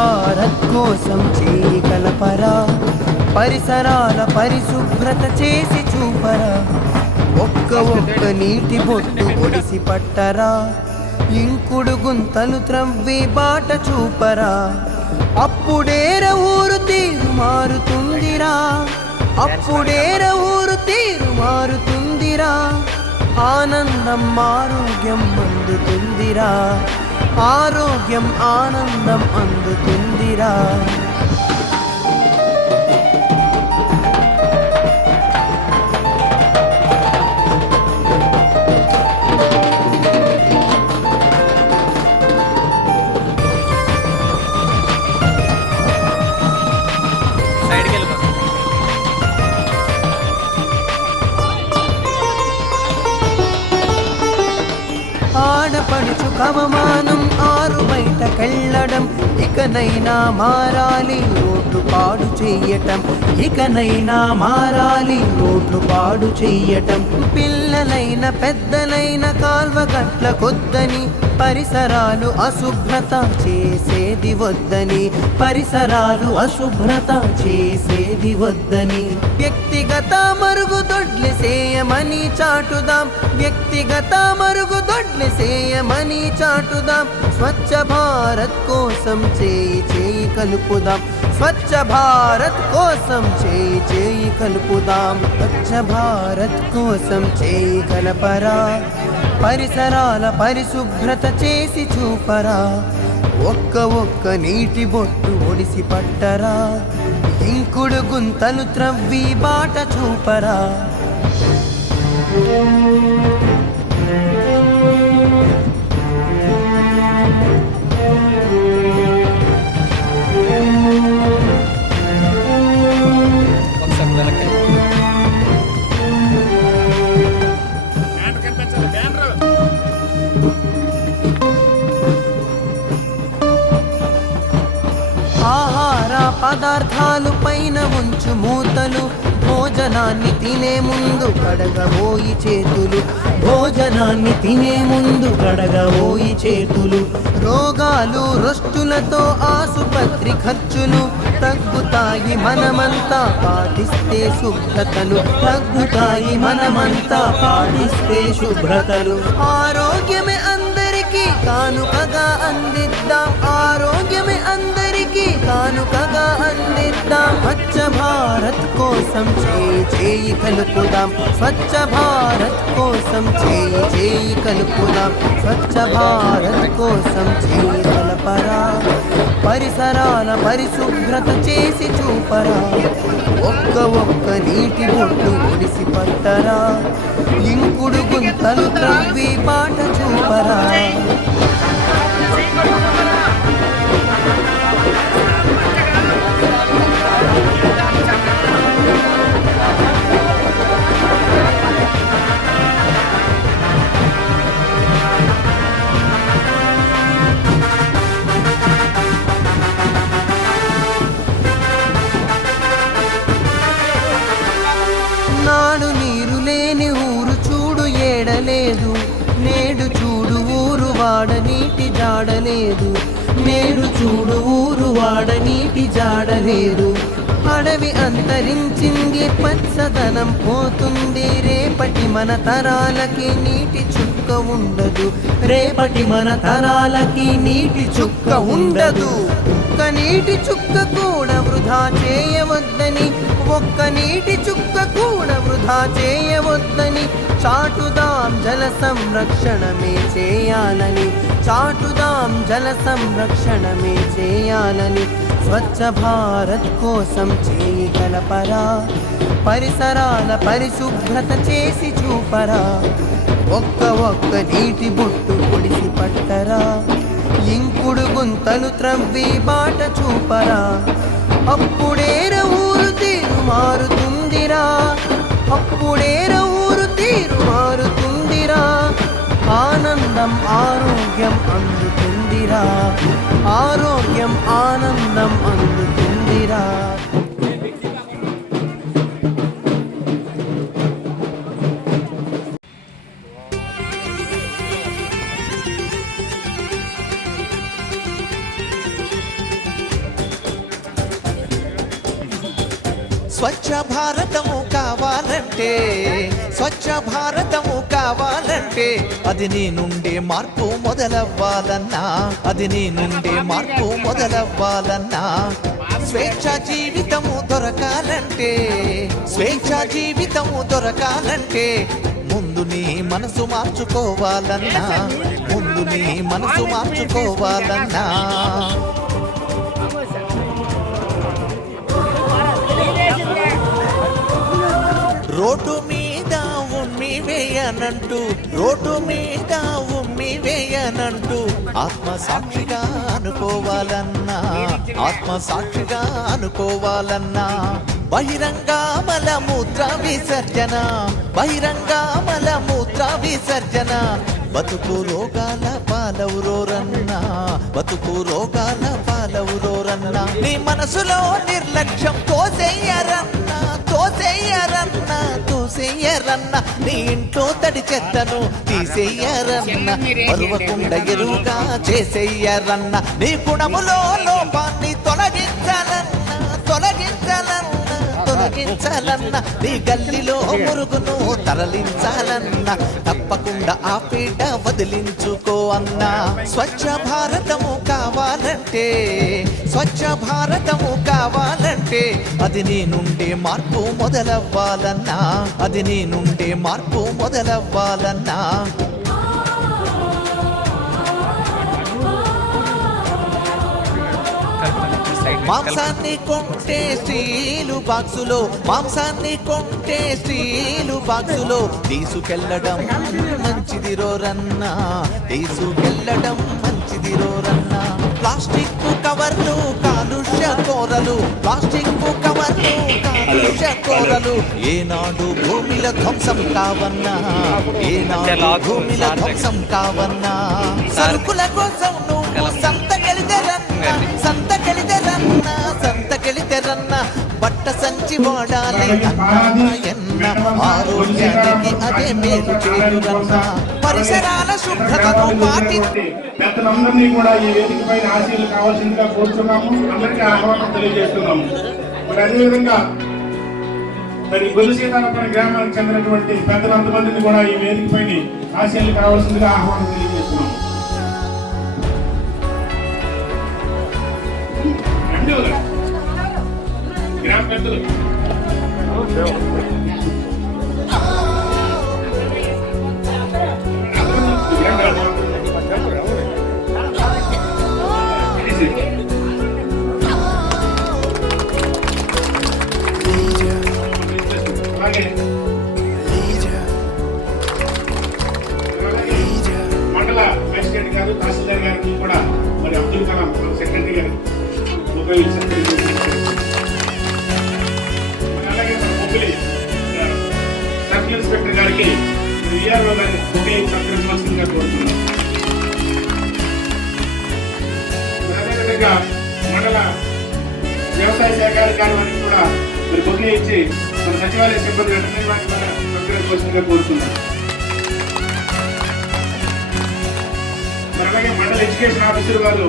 భారత్ కోసం చేయి కలపరా, పరిసరాల పరిశుభ్రత చేసి చూపరా, ఒక్క నీటి బొట్టు ఒడిసి పట్టరా, ఇంకుడు గుంతలు త్రవ్వి బాట చూపరా, అప్పుడేర ఊరు తీరు మారుతుందిరా, అప్పుడేర ఊరు తీరు మారుతుందిరా, ఆనందం ఆరోగ్యం అందుతుందిరా, ఆరోగ్యం ఆనందం అందుతుందిరా. ఆడపడుచు కవమానం ఆరు బయటకెళ్ళడం, ఇకనైనా మారాలి రోడ్లు పాడు చెయ్యటం, ఇకనైనా మారాలి రోడ్లు పాడు చెయ్యటం, పిల్లలైన పెద్దలైన కాల్వగట్ల కొద్దని, పరిసరాలు అశుభ్రత చేసేది వద్దని, పరిసరాలు అశుభ్రత చేసేది వద్దని, వ్యక్తిగత మరుగుదొడ్లు చేయమని చాటుదాం, వ్యక్తిగత మరుగుదొడ్లు చాటుదాం, స్వచ్ఛ భారత్ కోసం చేయి కలుపుదాం, స్వచ్ఛ భారత్ కోసం చేయి కలుపుదాం, స్వచ్ఛ భారత్ కోసం చేయి కలపరా, పరిసరాల పరిశుభ్రత చేసి చూపరా, ఒక్క నీటి బొట్టు ఒడిసి పట్టరా, ఇంకుడు గుంతలు త్రవ్వి బాట చూపరా. ఆహార పదార్థాలు పైన ఉంచు మూతలు, భోజనాన్ని తినే ముందు కడగబోయి చేతులు, భోజనాన్ని తినే ముందు కడగబోయి చేతులు, రోగాలు రొస్టులతో ఆసుపత్రి ఖర్చులు తగ్గుతాయి మనమంతా పాటిస్తే శుభ్రతలు, తగ్గుతాయి మనమంతా పాటిస్తే శుభ్రతలు, ఆరోగ్యమే అందరికీ కానుకగా అందిద్దాం, ఆరోగ్యమే అందరికీ కానుకగా అందిద్దాం, స్వచ్ఛ భారత్ కోసం చేయి కలుపుదాం, స్వచ్ఛ భారత్ కోసం చేయి కలుపుదాం, స్వచ్ఛ భారత్ కోసం చేయి కలపరా, పరిసరాల పరిశుభ్రత చేసి చూపరా, ఒక్క నీటి బొట్టు ఒడిసి పట్టరా, ఇంకుడు గుంతలు త్రవ్వి బాట చూపరా. నాడు నీరు లేని ఊరు చూడు ఏడలేదు, నేడు చూడు ఊరు వాడ నీటి జాడలేదు, నేడు చూడు ఊరు వాడ నీటి జాడలేదు, అడవి అంతరించింది పచ్చదనం పోతుంది, రేపటి మన తరాలకి నీటి చుక్క ఉండదు, రేపటి మన తరాలకి నీటి చుక్క ఉండదు, ఒక్క నీటి చుక్క కూడా వృధా చేయవద్దని, ఒక్క నీటి చుక్క కూడా వృధా చేయవద్దని, చాటుదాం జల సంరక్షణమే చేయాలని, చాటుదాం జల సంరక్షణమే చేయాలని, స్వచ్ఛ భారత్ కోసం చేయి కలపరా, పరిసరాల పరిశుభ్రత చేసి చూపరా, ఒక్క నీటి బొట్టు పొడిసి పట్టరా, ఇంకుడు గుంతలు త్రవ్వి బాట చూపరా, అప్పుడేర ఊరు తీరు మారుతుందిరా, అప్పుడేర ఊరు తీరు మారుతుందిరా, ఆనందం ఆరోగ్యం అందుతుందిరా, ఆరోగ్యం ఆనందం అందుతుందిరా. భారతము కావాలంటే, స్వచ్ఛ భారతము కావాలంటే అది నీ నుండే మార్పు మొదలవ్వాలన్నా, అది నీ నుండే మార్పు మొదలవ్వాలన్నా. స్వేచ్ఛ జీవితము దొరకాలంటే, స్వేచ్ఛ జీవితము దొరకాలంటే ముందు నీ మనసు మార్చుకోవాలన్నా, ముందు నీ మనసు మార్చుకోవాలన్నా. రోడ్డు మీద ఉమ్మి వేయనంటూ, రోడ్డు మీద ఉమ్మి వేయనంటూ ఆత్మసాక్షిగా అనుకోవాలన్నా, ఆత్మసాక్షిగా అనుకోవాలన్నా. బహిరంగ మలమూత్ర విసర్జన, బహిరంగ మలమూత్ర విసర్జన బతుకు రోగాల పాలవురోరన్నా, బతుకు రోగాల పాలవురోరన్నా. నీ మనసులో నిర్లక్ష్యం తోసేయరన్నా, తోసేయరన్నా, తోసేయరన్నా. నీ ఇంట్లో తడి చెత్తను తీసేయరన్నా, పరువకుండా ఎరువుగా చేసేయరన్నా. నీ గుణములో లోపాన్ని తొలగించాలన్నా, తొలగించాలన్నా, తొలగించాలన్నా. నీ గల్లిలో మురుగును తరలించాలన్నా, తప్పకుండా ఆ పీట వదిలించుకో అన్నా. స్వచ్ఛ భారతము కావాలంటే, స్వచ్ఛ భారతము కావాలంటే అది నీ నుండే మార్పు మొదలవ్వాలన్నా, అది నీ నుండే మార్పు మొదలవ్వాలన్నా. మాంసాన్ని కొంటే స్టీలు బాక్సులో, మాంసాన్ని కొంటే స్టీలు బాక్సులో తీసుకెళ్ళడం మంచిది రోరన్నా, తీసుకెళ్ళడం మంచిది రోరన్నా. ప్లాస్టిక్ కవర్లు కాలుష్య కోరలు, ప్లాస్టిక్ కవర్లు కాలుష్య కోరలు ఏనాడు భూమిల ధ్వంసం కావన్నా, ఏనాడు భూమిల ధ్వంసం కావన్నా. సరుకుల కోసం నువ్వు సంతకెళితేరన్నా, సంతకెళితేరన్నా, సంతకెళితేరన్నా. బట్ట సంచి వాడాలి అన్న, ఆరోగ్యానికి అదే మేలు చేయురన్నా. పరిసరాల శుభ్రతను పాటించి పెద్దలందరినీ కూడా ఈ వేదిక పైన ఆశీలు కావాల్సిందిగా కోరుతున్నాము. అందరికీ ఆహ్వానం తెలియజేస్తున్నాము. మరి అదేవిధంగా మరి గొల్లు సీతారామపురం గ్రామానికి చెందినటువంటి పెద్దలంతమందిని కూడా ఈ వేదిక పైన ఆశీలు కావాల్సిందిగా ఆహ్వానం తెలియజేస్తున్నాము. గ్రామ పెద్దలు మండల మేజిస్ట్రేట్ గారు, తహసీల్దార్ గారికి కూడా మరి అబ్దుల్ కలాం సెక్రటరీ గారు, మొబైల్ సెక్రటరీ, అలాగే మొబైల్ సర్కిల్ ఇన్స్పెక్టర్ గారికి విఆర్ఓ గారికి మొబైల్ సత్కరించవలసిందిగా కోరుతున్నాం. అదేవిధంగా మండల వ్యవసాయ శాఖ అధికారి వారికి కూడా మరి బొగ్గే ఇచ్చి మన సచివాలయ సిబ్బంది వెంటనే వారికి కూడా సత్కరించవలసిందిగా కోరుతున్నాం. మరి అలాగే మండల ఎడ్యుకేషన్ ఆఫీసర్ వారు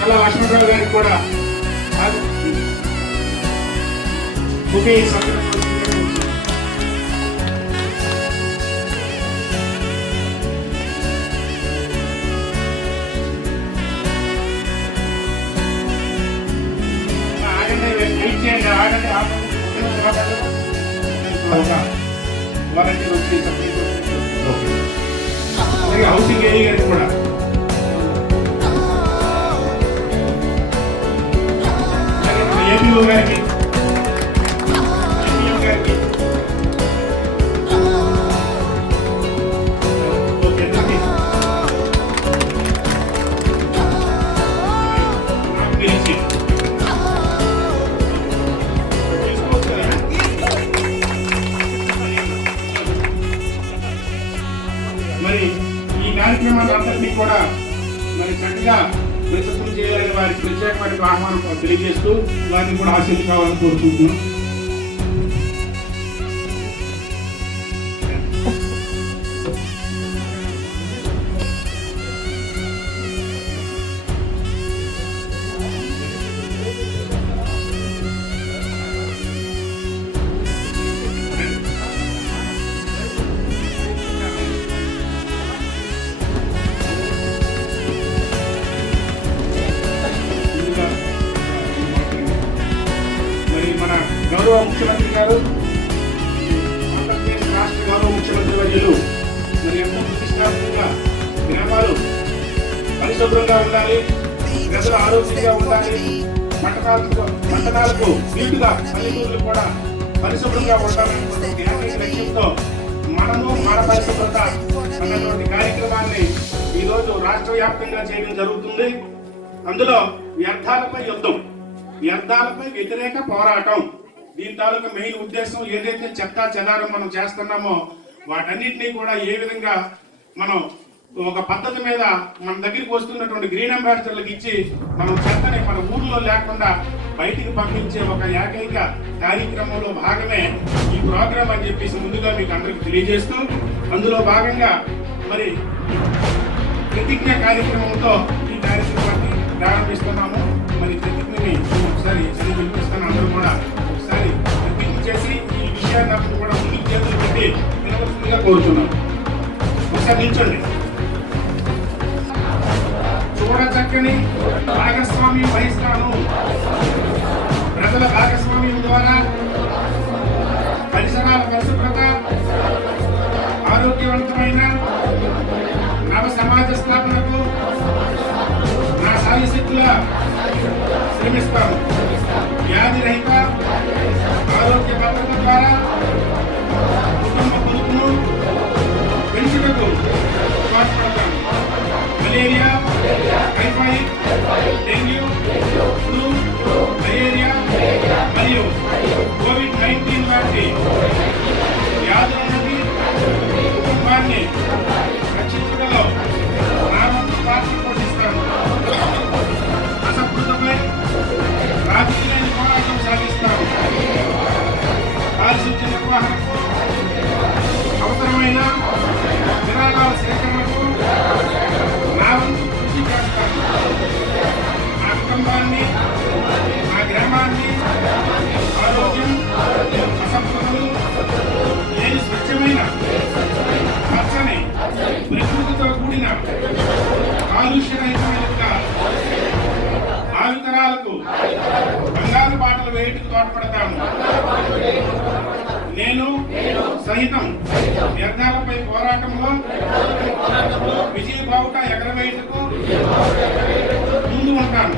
కళా లక్ష్మణరావు గారికి కూడా బొగ్గే సత్కరించవలసిందిగా కోరుతున్నాం. హౌసింగ్ ఏరియా గారికి కూడా ఏపీఓ గారికి, గారికి మరి ఈ కార్యక్రమాన్ని అంతటినీ కూడా మరి చక్కగా ప్రతిష్టం చేయాలని వారికి ప్రత్యేకమైన ఆహ్వానం తెలియజేస్తూ వారిని కూడా ఆశీర్వాదం కావాలని కోరుకుంటున్నాం. ముఖ్యమంత్రి గారు, ఆంధ్రప్రదేశ్ రాష్ట్ర గౌరవ ముఖ్యమంత్రి వర్యులు మరి ఎంతో ప్రతిష్టాత్మకంగా గ్రామాలు పరిశుభ్రంగా ఉండాలి, ప్రజలు ఆరోగ్యంగా ఉండాలి, పట్టణాలకు నీటుగా పల్లెటూర్లు కూడా పరిశుభ్రంగా ఉండాలనేటువంటి ఏకైక లక్ష్యంతో మనము మన పరిశుభ్రత అన్నటువంటి కార్యక్రమాన్ని ఈరోజు రాష్ట్ర వ్యాప్తంగా చేయడం జరుగుతుంది. అందులో వ్యర్థాలపై యుద్ధం, వ్యర్థాలపై వ్యతిరేక పోరాటం, దీని తాలూకా మెయిన్ ఉద్దేశం ఏదైతే చెత్తా చెదారం మనం చేస్తున్నామో వాటన్నిటినీ కూడా ఏ విధంగా మనం ఒక పద్ధతి మీద మన దగ్గరికి వస్తున్నటువంటి గ్రీన్ అంబాసిడర్లకు ఇచ్చి మనం చెత్తని మన ఊర్లో లేకుండా బయటికి పంపించే ఒక ఏకైక కార్యక్రమంలో భాగమే ఈ ప్రోగ్రాం అని చెప్పేసి ముందుగా మీకు అందరికి తెలియజేస్తూ, అందులో భాగంగా మరి ప్రతిజ్ఞ కార్యక్రమంతో ఈ కార్యక్రమాన్ని ప్రారంభిస్తున్నాము. మరి ప్రతిజ్ఞని ఒకసారి వినిపిస్తాను, అందరూ కూడా ఒకసారి ప్రతిజ్ఞ చేసి ఈ విషయాన్ని అందరూ కూడా ముందుకు చేతులు పెట్టి వినవలసిందిగా కోరుతున్నాం. ఒకసారి నిల్చోండి. చూడచక్కని భాగస్వామ్యం వహిస్తాను. ప్రజల భాగస్వామ్యం ద్వారా పరిసరాల పరిశుభ్రత, ఆరోగ్యవంతమైన నవ సమాజ స్థాపనకు నా సాయశక్తులా శ్రమిస్తాను. వ్యాధి రహిత ఆరోగ్య భద్రత ద్వారా కుటుంబ పొదుపును పెంచుటకు తోడ్పడతాను. Malaria, typhoid, dengue, flu, malaria మరియు కోవిడ్-19 వంటి వ్యాధుల నుండి కుటుంబాన్ని రక్షించడంలో నా వంతు పాత్ర పోషిస్తాను. అసమృద్ధమై రాజకీయాన్ని పోరాటం సాగిస్తాను. పారిశుద్ధ్య నిర్వహణకు అవసరమైన విరాళాల సేకరణకు నా వంతు కృషి చేస్తాను. నా కుటుంబాన్ని, నా గ్రామాన్ని ఆరోగ్యం, అసమృద్ధులు లేని స్వచ్ఛమైన పచ్చని ప్రకృతితో కూడిన కాలుష్యరహితమైన భావితరాలకు బంగారు బాటలు వేయటకు తోడ్పడతాము. నేను సహితం వ్యర్థాలపై పోరాటంలో విజయబావుట ఎగరవేయటకు ముందు ఉంటాను.